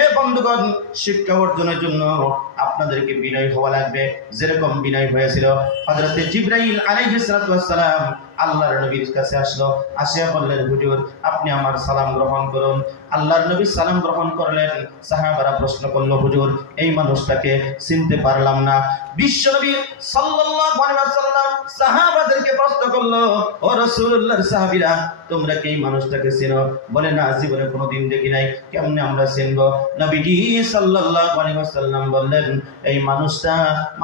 এ বন্ধুগণ, শিক্ষা অর্জনের জন্য আপনাদেরকে বিনয় হওয়া লাগবে। যেরকম বিনয় হয়েছিল হযরত জিবরাইল আলাইহিস সালাতু ওয়াস সালাম আল্লাহর নবীর কাছে আসলো, আসিয়া বললেন, হুজুর আপনি আমার সালাম গ্রহণ করুন। আল্লাহর নবী সালাম গ্রহণ করলেন। সাহাবারা প্রশ্ন করলো, হুজুর এই মানুষটাকে চিনতে পারলাম না। বিশ্বনবী সাল্লাল্লাহু আলাইহি ওয়াসাল্লাম সাহাবাদেরকে প্রশ্ন করলো, ও রাসূলুল্লাহর সাহাবীরা, তোমরা কি এই মানুষটাকে চেনো? বলে, না, জীবনে কোনোদিন দেখি নাই, কেমনে আমরা চিনবো? নবীজি সাল্লাল্লাহু আলাইহি ওয়াসাল্লাম বললেন, এই মানুষটা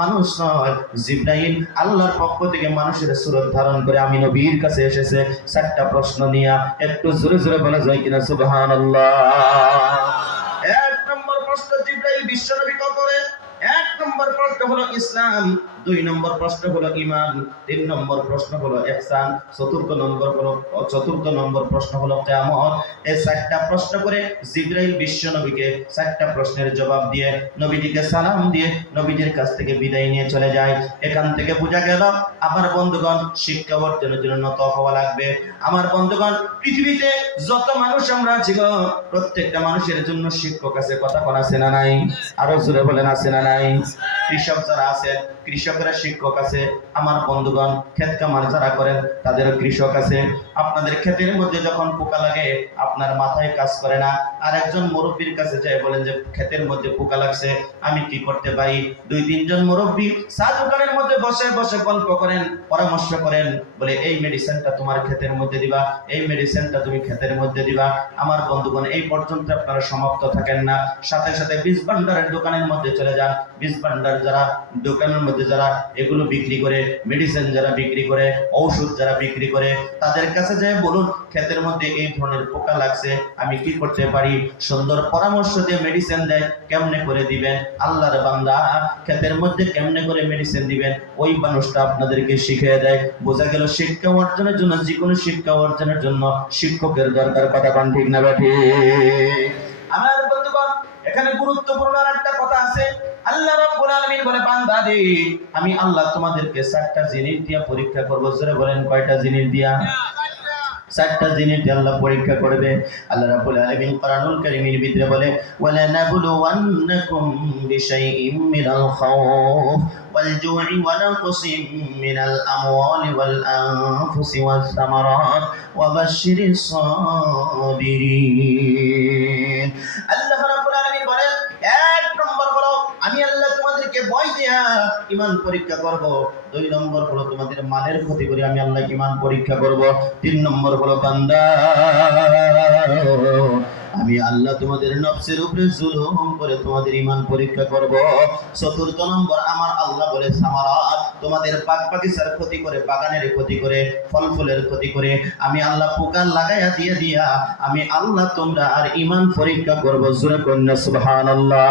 মানুষ নয়, জিবরাইল আল্লাহর পক্ষ থেকে মানুষের সুরত ধারণ করে আমি নবীর কাছে এসেছে 4টা প্রশ্ন নিয়ে। একটু জোরে জোরে বলা যায় কিনা সুবহানাল্লাহ? 1 নম্বর প্রশ্ন জিবরাইল বিশ্বনবী করে। 1 নম্বর প্রশ্ন হলো ইসলাম, 2 নম্বর প্রশ্ন হলো ঈমান, 3 নম্বর প্রশ্ন হলো ইহসান, চতুর্থ নম্বর প্রশ্ন হলো কিয়ামত। এই 4টা প্রশ্ন করে জিবরাইল বিশ্বনবীকে 4টা প্রশ্নের জবাব দিয়ে নবীজিকে সালাম দিয়ে নবীজির কাছ থেকে বিদায় নিয়ে চলে যায়। এখান থেকে বোঝা গেল আমার বন্ধুগণ, শিক্ষা অর্জনের জন্য নত হওয়া লাগবে। আমার বন্ধুগণ, পৃথিবীতে যত মানুষ আমরা আছি গো, প্রত্যেকটা মানুষের জন্য শিক্ষক আছে। কথা কোন আছে না নাই? আরো জোরে বলেন, আছে না নাই? কৃষক যারা আছে, কৃষকেরা শিক্ষক আছে। আমার বন্ধুগণ, ক্ষেত কামার যারা করেন তাদেরও কৃষক আছে। আপনাদের ক্ষেতের মধ্যে যখন পোকা লাগে, আপনার মাথায় কাজ করে না, আর একজন মুরব্বীর কাছে যায় বলেন যে ক্ষেতের মধ্যে পোকা লাগছে, আমি কি করতে পারি? 2-3 জন মুরব্বী চা দোকানের মধ্যে বসে বসে গল্প করেন, পরামর্শ করেন, বলে এই মেডিসিনটা তোমার ক্ষেতের মধ্যে দিবা, এই মেডিসিনটা তুমি ক্ষেতের মধ্যে দিবা। আমার বন্ধুগণ, এই পর্যন্ত আপনারা সমাপ্ত থাকেন না, সাথে সাথে বীজ ভান্ডারের দোকানের মধ্যে চলে যান। বীজ ভান্ডার যারা দোকানের মধ্যে যারা এগুলো বিক্রি করে, মেডিসিন যারা বিক্রি করে, ঔষধ যারা বিক্রি করে, তাদের কাছে যায় বলুন, ক্ষেতের মধ্যে এই ধরনের পোকা লাগছে, আমি কি করতে পারি? সুন্দর পরামর্শ দিয়ে মেডিসিন দেয়। কেমনে করে দিবেন? আল্লাহর বান্দা, ক্ষেতের মধ্যে কেমনে করে মেডিসিন দিবেন ওই মানুষটা আপনাদেরকে শিখিয়ে দেয়। বোঝা গেল শিক্ষা অর্জনের জন্য, যে কোনো শিক্ষা অর্জনের জন্য শিক্ষকের দরকার। কথা কোন ঠিক না ঠিক? আমার বন্ধুগণ, এখানে গুরুত্বপূর্ণ আরেকটা কথা আছে। আল্লাহ রাব্বুল আলামিন বলে, বান্দারে, আমি আল্লাহ তোমাদেরকে 4টা জিনিস দিয়ে পরীক্ষা করব। জোরে বলেন, কয়টা জিনিস দিয়া? 4টা জিনিস দিয়ে আল্লাহ পরীক্ষা করবে। আল্লাহ রাব্বুল আলামিন কোরআনুল কারীমের ভিতরে বলে, ওয়ালা নাবলুওয়ান্নাকুম বিশাইইম মিনাল খাউফ ওয়াল জু'i ওয়া নাকসিম মিনাল আমওয়ালি ওয়াল আনফুসি ওয়াস সামারাত ওয়া বাশশিরিস সাবিরিন। আল্লাহ রাব্বুল আলামিন বলেন, 1 নম্বর হলো আমি আল্লাহ তোমাদেরকে ভয় দিয়া ঈমান পরীক্ষা করব। 2 নম্বর হলো তোমাদের মালের ক্ষতি করে আমি আল্লাহ ঈমান পরীক্ষা করব। 3 নম্বর হলো বান্দা, আমি আল্লাহ তোমাদের নফসের উপরে জুলুম করে তোমাদের ঈমান পরীক্ষা করব। 4র্থ নম্বর, আমার আল্লাহ বলে সামারাত, তোমাদের বাগ বাগিচার ক্ষতি করে, বাগানের ক্ষতি করে, ফল ফুলের ক্ষতি করে আমি আল্লাহ পোকা লাগাইয়া দিয়া আমি আল্লাহ তোমরা আর ঈমান পরীক্ষা করব। জোরে কন্যা সুবহানাল্লাহ।